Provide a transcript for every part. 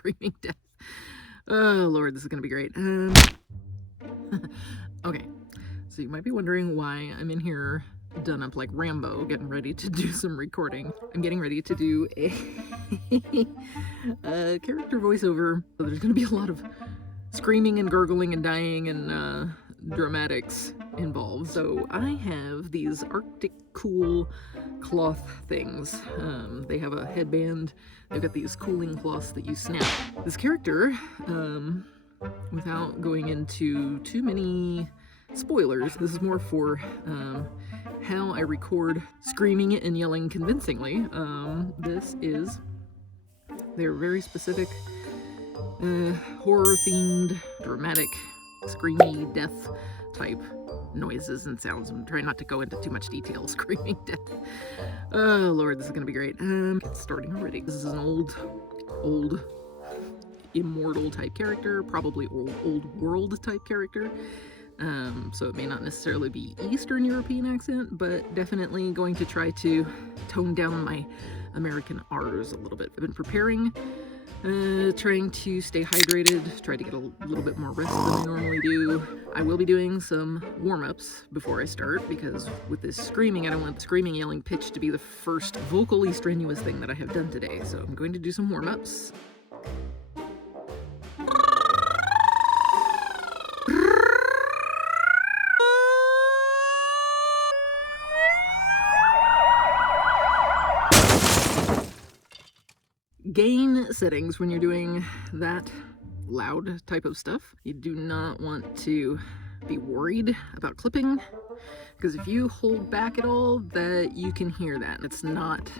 screaming death. Oh Lord, this is gonna be great. Okay, so you might be wondering why I'm in here done up like Rambo, getting ready to do some recording. I'm getting ready to do a, a character voiceover. So there's gonna be a lot of screaming and gurgling and dying and dramatics involved. So I have these Arctic cool cloth things. They have a headband. They've got these cooling cloths that you snap. This character, without going into too many spoilers, this is more for how I record screaming and yelling convincingly. They're very specific horror-themed, dramatic, screamy death type noises and sounds. I'm trying not to go into too much detail. Screaming death. Oh Lord, this is gonna be great. It's starting already. This is an old immortal type character, probably old world type character. So it may not necessarily be Eastern European accent, but definitely going to try to tone down my American R's a little bit. I've been preparing, trying to stay hydrated, try to get a little bit more rest than I normally do. I will be doing some warm-ups before I start, because with this screaming, I don't want the screaming, yelling pitch to be the first vocally strenuous thing that I have done today. So I'm going to do some warm-ups. Gain settings when you're doing that loud type of stuff. You do not want to be worried about clipping, because if you hold back at all, that you can hear that. It's not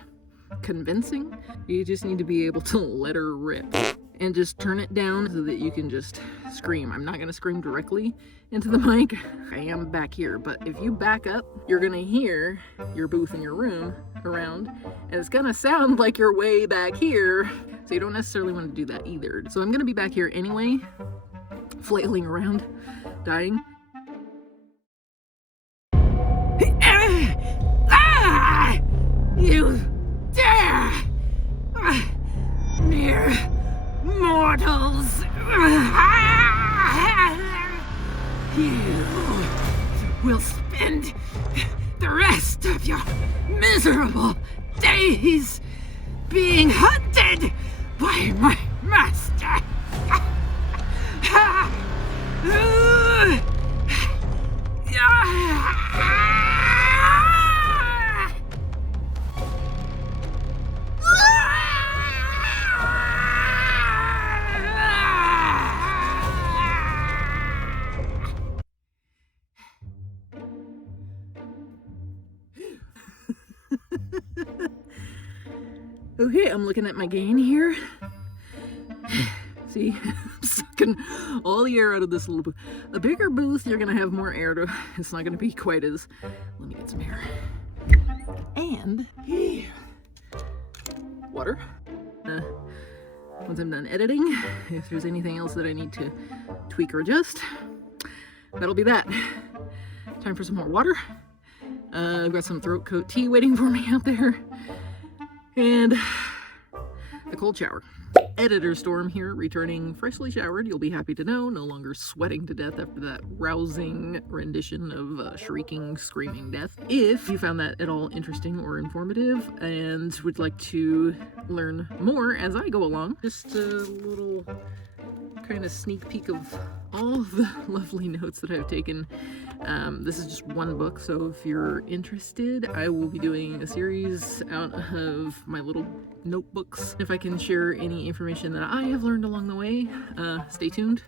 convincing. You just need to be able to let her rip and just turn it down so that you can just scream. I'm not going to scream directly into the mic. I am back here, but if you back up, you're going to hear your booth in your room around, and it's going to sound like you're way back here, so you don't necessarily want to do that either. So I'm going to be back here anyway, flailing around, dying. You dare! Mere mortals! You will spend the rest of your miserable days being hunted by my master! Okay, I'm looking at my gain here. See, I'm sucking all the air out of this little booth. A bigger booth, you're gonna have more air to, it's not gonna be quite as, let me get some air. And water. Once I'm done editing, if there's anything else that I need to tweak or adjust, that'll be that. Time for some more water. I've got some throat coat tea waiting for me out there. And a cold shower. Editor Storm here, returning freshly showered. You'll be happy to know, no longer sweating to death after that rousing rendition of shrieking, screaming death. If you found that at all interesting or informative and would like to learn more as I go along, just a little kind of sneak peek of all of the lovely notes that I've taken. This is just one book, so if you're interested, I will be doing a series out of my little notebooks. If I can share any information that I have learned along the way, stay tuned.